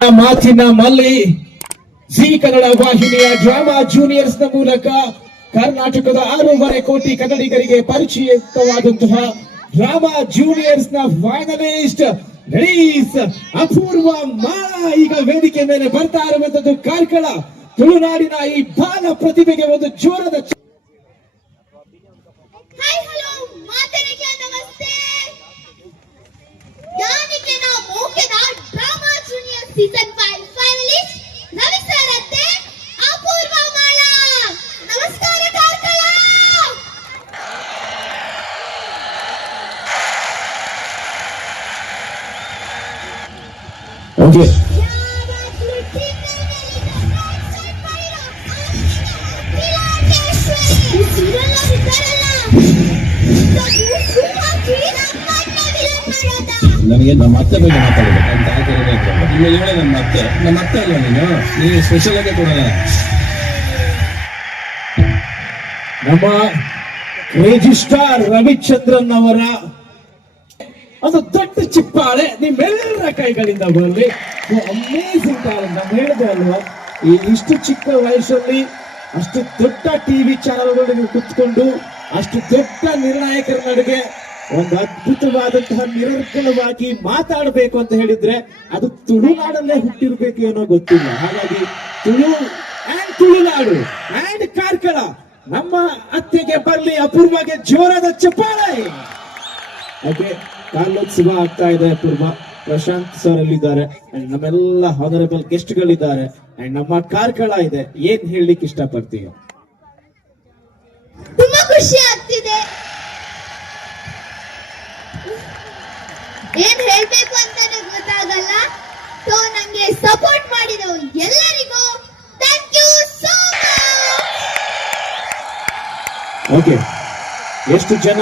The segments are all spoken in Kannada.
ಮಾತಿನ ಮಲ್ಲಿ. ಜಿ ಕನ್ನಡ ವಾಹಿನಿಯ ಡ್ರಾಮಾ ಜೂನಿಯರ್ಸ್ನ ಮೂಲಕ ಕರ್ನಾಟಕದ ಆರೂವರೆ ಕೋಟಿ ಕನ್ನಡಿಗರಿಗೆ ಪರಿಚಯವಾದಂತಹ ಡ್ರಾಮಾ ಜೂನಿಯರ್ಸ್ನ ಫೈನಲಿಸ್ಟ್ ರಿಲೀಸ್ ಅಪೂರ್ವ ಮಾ ಈಗ ವೇದಿಕೆ ಮೇಲೆ ಬರ್ತಾ ಇರುವಂತದ್ದು ಕಾರ್ಕಳ. ತುಳುನಾಡಿನ ಈ ಬಾಲ ಪ್ರತಿಭೆಗೆ ಒಂದು ಜೋರದ season five finalist Ravi sir ಅತ್ತೆ ಅಪೂರ್ವ ಮಾಳ ನಮಸ್ಕಾರ ಕಾರ್ಕಳ ಓಕೆ ನನಗೆ ನಮ್ಮ ಅತ್ತೆ ಬಗ್ಗೆ ಮಾತಾಡಬೇಕು ಅಂತ ಇವಾಗ ನಮ್ಮ ಅತ್ತೆ. ನನ್ನ ಅತ್ತೆ ಅಲ್ಲ ನೀನು? ನೀನು ಸ್ಪೆಷಲ್ ಆಗಿ ನಮ್ಮ ಕ್ರೇಜಿ ಸ್ಟಾರ್ ರವಿಚಂದ್ರನ್ ಅವರ ಒಂದು ದೊಡ್ಡ ಚಿಪ್ಪಾಳೆ. ನಿಮ್ಮೆಲ್ಲರ ಕೈಗಳಿಂದ ಬರಲಿ. ಅಮೇಸಿಂಗ್ ಟ್ಯಾಲೆಂಟ್ ನಾನು ಹೇಳಿದೆ ಅಲ್ವಾ? ಈ ಇಷ್ಟು ಚಿಕ್ಕ ವಯಸ್ಸಲ್ಲಿ ಅಷ್ಟು ದೊಡ್ಡ ಟಿವಿ ಚಾನೆಲ್ಗಳಿಗೆ ಕುತ್ಕೊಂಡು, ಅಷ್ಟು ದೊಡ್ಡ ನಿರ್ಣಾಯಕರ ನಡುವೆ ಒಂದು ಅದ್ಭುತವಾದಂತಹ ನಿರರ್ಗಳವಾಗಿ ಮಾತಾಡಬೇಕು ಅಂತ ಹೇಳಿದ್ರೆ ಅದು ತುಳುನಾಡಲ್ಲೇ ಹುಟ್ಟಿರ್ಬೇಕು ಏನೋ ಗೊತ್ತಿಲ್ಲ. ಹಾಗಾಗಿ ತುಳು ಅಂಡ್ ತುಳುನಾಡು ಅಂಡ್ ಕಾರ್ಕಳ ನಮ್ಮ ಅತ್ತೆಗೆ ಬರಲಿ ಅಪೂರ್ವಗೆ ಜೋರಾದ ಚಪ್ಪಾಳೆ. ಓಕೆ ಕಾಲೋತ್ಸವ ಆಗ್ತಾ ಇದೆ ಅಪೂರ್ವ. ಪ್ರಶಾಂತ್ ಸರ್ ಅಲ್ಲಿದ್ದಾರೆ. ಅಂಡ್ ನಮ್ಮೆಲ್ಲ ಹಾನರಬಲ್ ಗೆಸ್ಟ್ ಗಳಿದ್ದಾರೆ. ಅಂಡ್ ನಮ್ಮ ಕಾರ್ಕಳ ಇದೆ. ಏನ್ ಹೇಳಲಿಕ್ಕೆ ಇಷ್ಟಪಡ್ತೀಯ? ಏನ್ ಹೇಳ್ಬೇಕು ಅಂತಾನೆ ಗೊತ್ತಾಗಲ್ಲ. ಸೊ ನಂಗೆ ಸಪೋರ್ಟ್ ಮಾಡಿದ ಎಲ್ಲರಿಗೂ ಥ್ಯಾಂಕ್ ಯು ಸೋ ಓಕೆ ಎಷ್ಟು ಜನ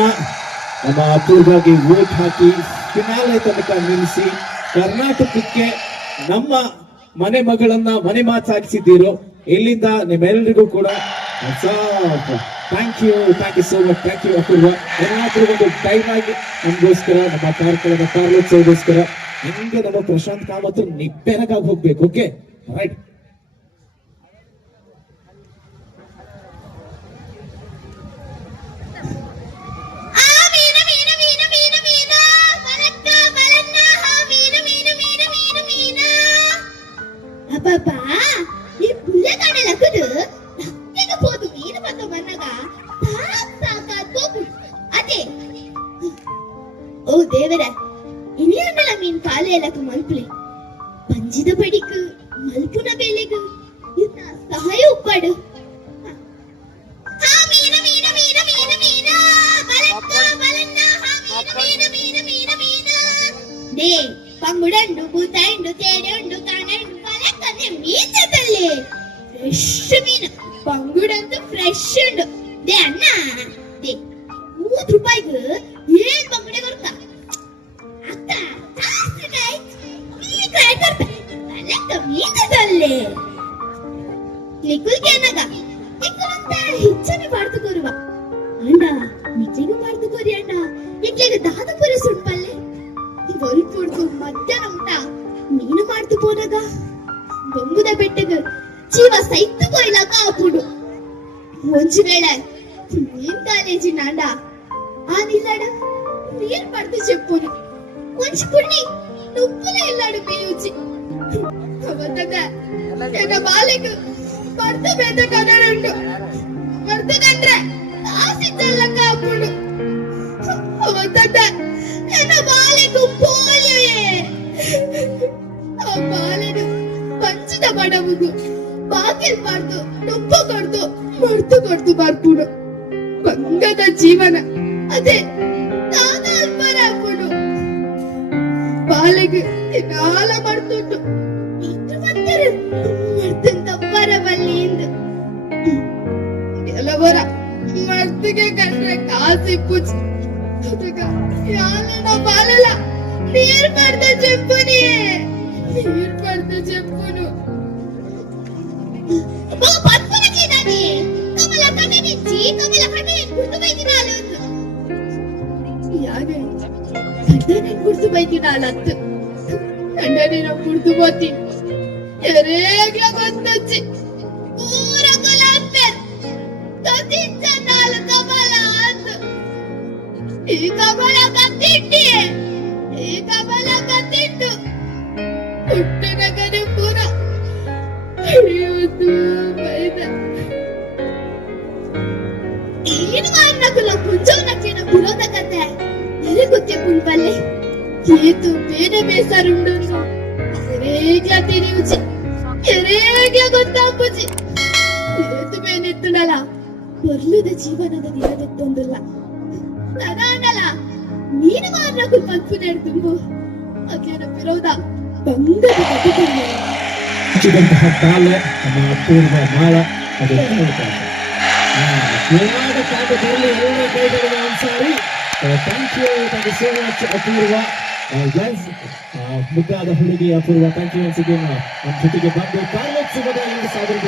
ನಮ್ಮ ಅಪೂರ್ವಗೆ ವೋಟ್ ಹಾಕಿ ಫಿನಾಲೆ ತನಕ ನಿಲ್ಲಿಸಿ ಕರ್ನಾಟಕಕ್ಕೆ ನಮ್ಮ ಮನೆ ಮಗಳನ್ನ ಮನೆ ಮಾತಾಗಿಸಿದ್ದೀರೋ ಇಲ್ಲಿಂದ ನಿಮ್ಮೆಲ್ಲರಿಗೂ ಕೂಡ thank you thank you so much thank you Apoorva ಎಲ್ಲಾದ್ರೂ ಒಂದು ಟೈಮ್ ಆಗಿ ನಮಗೋಸ್ಕರ, ನಮ್ಮ ಕಾರ್ಕಳದ ಕಾರ್ಲೋತ್ಸವಗೋಸ್ಕರ ಹಿಂಗೆ ನಮ್ಮ ಪ್ರಶಾಂತ್ ಕಾಮತ್ ನಿಬ್ಬೆರಗಾಗಿ ಹೋಗ್ಬೇಕು ಓಕೆ ರೈಟ್ ಓ ದೇವರ ಇನಿಯನ್ನಲ ಮೀನ್ ಕಾಲೆ பஞ்சித படிக்கு ಪಂಜಿದ வேலைக்கு ಮಲ್ಪುನ ಬೇಲೆಗು ಇನ್ನ ಸಹಾಯ ಉಪ್ಪಾಡು ಹಾ, ಮೀನ ಮೀನ ಮೀನ ಮೀನ ಮೀನ. ಮಲಕ್ಕ ಮಲನ್ನ ಹಾ, ಮೀನ ಮೀನ ಮೀನ ಮೀನ ಮೀನ. ದೇ ಪಂಗುಡಂಡು ಲಿಕ್ಕುಲ್ಗೆ ಅನ್ನಗ ಇಕ್ಕುವಂತ ಹೆಚ್ಚನೆ ಮಾಡ್ತು ಕೋರುವ ಅಣ್ಣ ನಿಜಗೂ ಮಾಡ್ತು ಕೋರಿ ಅಣ್ಣ ಇಕ್ಲಿಗೆ ದಾದ ಪುರಿ ಸುಡ್ಪಲ್ಲೆ ಬರಿ ಕೊಡ್ತು ಮಧ್ಯಾಹ್ನ ಊಟ ನೀನು ಮಾಡ್ತು ಪೋನಾಗ ಬೊಂಬುದ ಬೆಟ್ಟಗ ಜೀವ ಸೈತು ಕೊಯ್ಲಾಕ ಆಪುಡು ಒಂಜು ವೇಳೆ ನೀನ್ ಕಾಲೇಜಿನ ಅಣ್ಣ ಆ ನಿಲ್ಲಡ ನೀರ್ ಪಡ್ದು చెప్పును ಒಂಜಿ ಪುಣ್ಣಿ ನುಪ್ಪುಲ ಇಲ್ಲಾಡು ಮೇಯುಚಿ ಅವತ್ತದ ಎನ್ನ ಬರ್ತ ಬೇದ ಕನ್ನಡುಂಡು ಬರ್ತ ಕಂಡ್ರೆ ಆಸಿದ್ದಲ್ಲಕ್ಕ ಹಾಕೊಂಡು ಅವತ್ತದ ಪೋಲಿಯೇ ಆ ಬಾಲೆನು ಪಂಚದ ಬಡವುದು ಬಾಗಿಲ್ ಮಾಡ್ದು ನುಪ್ಪ ಮರ್ತು ಕೊಡ್ದು ಬರ್ಪುಡು ಬಂಗದ ಜೀವನ. ಅದೇ ತಾನ ಅಲ್ಪರ ಹಾಕೊಂಡು ಬಾಲೆಗೆ ನಾಲ valiendo. Elabora, martiga kanre kasi puch. Tutuka, yana na balala. నీరు పడితే చెప్పు నీ నీరు పడితే చెప్పును. పత్తులకి దాని కమల కంటే నుంచి కమల కంటే గుర్తుపైకి రాలేదు యాగే అంటే నేను గుర్తుపైకి రాలత్తు అంటే నేను గుర్తుపోతే ఎరేగ్లా గుర్తొచ్చి. ಕೊಲಾಪೆ ಕತಿಂಚ ನಾಲ್ ಕಮಲ ಅಂದು ಈ ಕಮಲ ಕತ್ತಿಟ್ಟಿ ಈ ಕಮಲ ಕತ್ತಿಟ್ಟು ಹುಟ್ಟಿನ ಕಡೆ ಪೂರ ಅಯ್ಯೋದು ಬೈದ ಏನು ಅನ್ನಕುಲ ಪುಂಜವನಕ್ಕಿನ ವಿರೋಧ ಕತೆ ನೆರೆಗುತ್ತೆ ಪುಂಪಲ್ಲೆ ಏತು ಬೇರೆ ಬೇಸರುಂಡು ಎರೇಗ್ಲ ತಿರಿಯುಚಿ ಎರೇಗ್ಲ ಗೊತ್ತಾಪುಜಿ ಏತು ಬೇನೆತ್ತುನಲ ಬರ್ಲದ ಜೀವನದ ದಿನದತ್ತೊಂದುಲ್ಲ ತದಾಂಡಲ ನೀನು ಮಾರ್ನಕುಲ್ ಪಂಪುನೇರ್ ತುಂಬು ಅಜ್ಞಾನ ವಿರೋಧ ಬಂಗದ ಹಚ್ಚಿದಂತಹ ಕಾಲ ನಮ್ಮ ಅಪೂರ್ವ ಮಾಳ, ಅದು ಕಾಲದಲ್ಲಿ ಎಲ್ಲ ಕೈಗಳಿನ Ansari thank you thank you so much Apoorva. ಮುದ್ದಾದ ಹುಡುಗಿ ಅಪೂರ್ವ ಥ್ಯಾಂಕ್ ಯು ಜೊತೆಗೆ ಬಂದು സുഗതയുടെ സഹോദരൻ